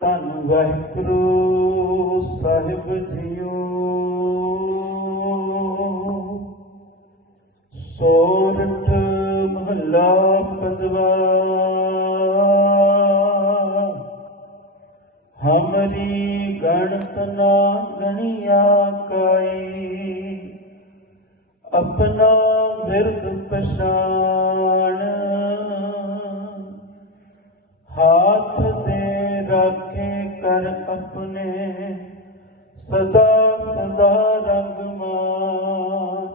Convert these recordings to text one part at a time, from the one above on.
ਤਨ ਧੰਨ ਸਾਹਿਬ ਜੀਓ। ਸੋਰਠ ਮਹੱਲਾ ਪੰਜਵਾ। ਹਮਰੀ ਗਣਤ ਨਾ ਗਣਿਆ ਕਾਈ। ਆਪਣਾ ਬਿਰਦ ਪਛਾਣ ਹਾਥ ਦੇ ਰਾਖੇ ਕਰ ਆਪਣੇ ਸਦਾ ਸਦਾ ਰੰਗ ਮਾਨ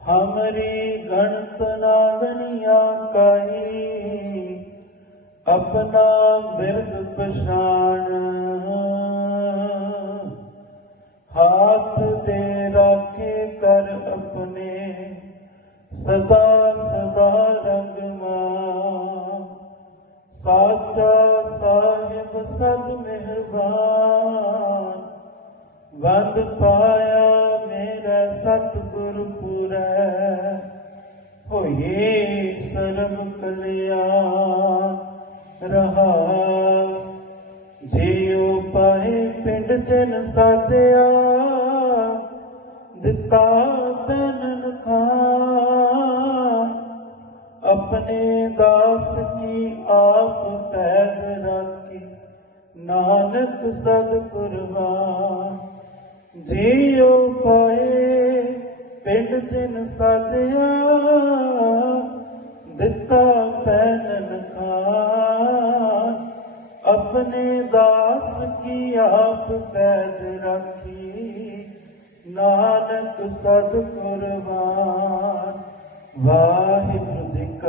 ਹਮਰੀ ਗਣਤ ਨਾ ਗਣਿਆ ਕਾਈ ਆਪਣਾ ਬਿਰਦ ਪਛਾਣ ਹਾਥ ਦੇ ਰਾਖੇ ਕਰ ਸਾਚਾ ਸਾਹਿਬ ਸਦ ਮਿਹਰਬਾਨ। ਵੰਦ ਪਾਇਆ ਮੇਰਾ ਸਤਿਗੁਰ ਪੁਰੈ। ਹੋਏ ਸਰਬ ਕਲਿਆਣ, ਰਹਾ ਜਿਉ ਪਾਏ ਪਿੰਡ ਜਨ ਸਾਜਿਆ। ਦਿੱਤਾ ਬੈਨਨ ਆਪਣੇ ਦਾਸ ਕੀ ਆਪ ਪੈਦ ਰਾਖੀ? ਨਾਨਕ ਸਦ ਕੁਰਬਾਨ। ਜੀਉ ਪਾਏ ਪਿੰਡ ਜਿਨ ਸਾਜਿਆ, ਦਿੱਤਾ ਪੈਨਨ ਖਾਨ। ਆਪਣੇ ਦਾਸ ਕੀ ਆਪ ਪੈਦ ਰਾਖੀ? ਨਾਨਕ ਸਦ ਕੁਰਬਾਨ। ਵਾਹਿਗੁਰੂ